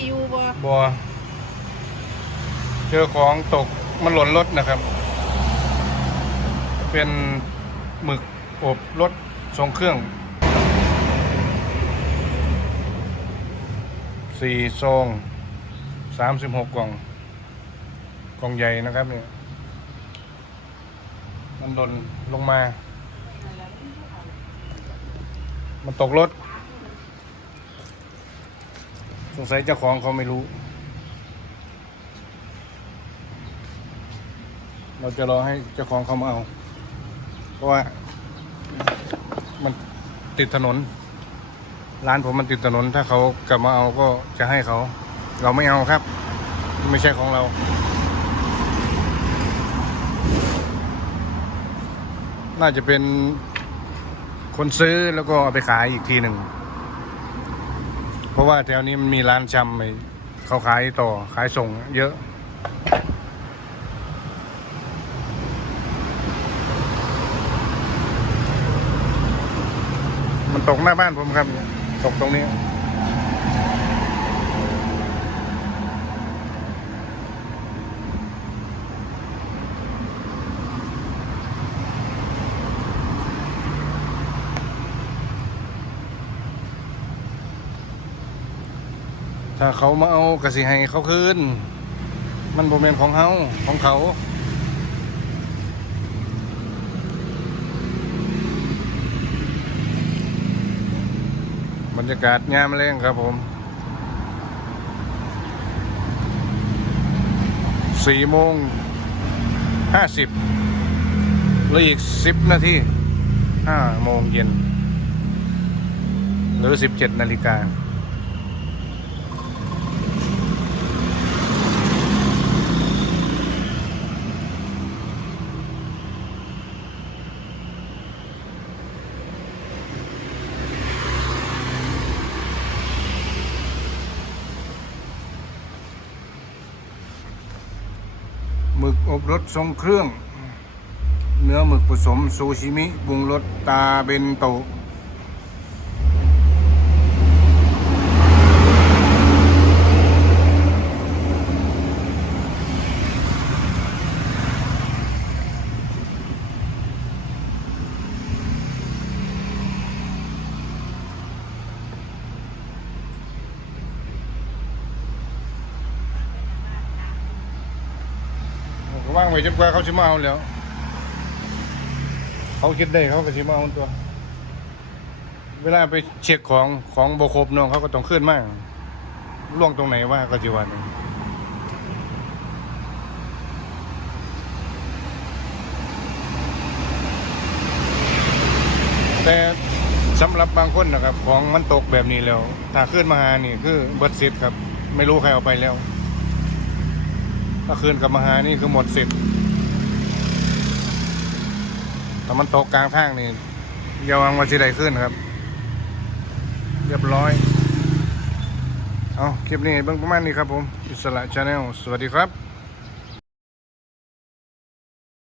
สิอยู่บ่บัวเจอของตกมันหล่นรถนะครับ เป็นหมึกอบรถทรงเครื่องสี่ซองสามสิบหกกล่อง กล่องใหญ่นะครับเนี่ยมันหล่นลงมา มันตกรถ งสัยเจ้าของเขาไม่รู้ เราจะรอให้เจ้าของเขามาเอา เพราะว่า มันติดถนน ร้านผมมันติดถนน ถ้าเขากลับมาเอาก็จะให้เขา เราไม่เอาครับ ไม่ใช่ของเราน่าจะเป็นคนซื้อแล้วก็เอาไปขายอีกทีหนึ่ง ราะว่าแถวนี้มันมีร้านชำไอ้เขาขายต่อขายส่งเยอะมันตกหน้าบ้านผมครับ ตกตรงนี้ ถ้าเขามาเอากระสิให้เขาคืน มันโมเมนของเขาของเขา บรรยากาศงามแรงครับผมสี่โมงห้าสิบเหลืออีกสิบนาทีห้าโมงเย็น หรือสิบเจ็ดนาฬิกา มึกอบรสทรงเครื่อง เนื้อหมึกผสมซูชิมิปรุงรสตาเบนโตะ ก็ว่างไว้จนกว่าเขาจะมาเอาแล้ว เขาคิดได้เขาก็จะมาเอาตัว เวลาไปเช็คของของบครบน้องเขาก็ต้องขึ้นมากล่วงตรงไหนว่าก็จะวันแต่สำหรับบางคนนะครับ ของมันตกแบบนี้แล้ว ถ้าขึ้นมาหานี่คือเบิดสิทธ์ครับ ไม่รู้ใครเอาไปแล้ว ถ้าคืนกลับมาหานี่คือหมดสิทธิ์แต่มันตกกลางทางนี่เยาวังว่าจะได้ขึ้นครับ เรียบร้อย เอาคลิปนี้เบื้องประมาณนี้ครับผม อิสระชาแนลสวัสดีครับ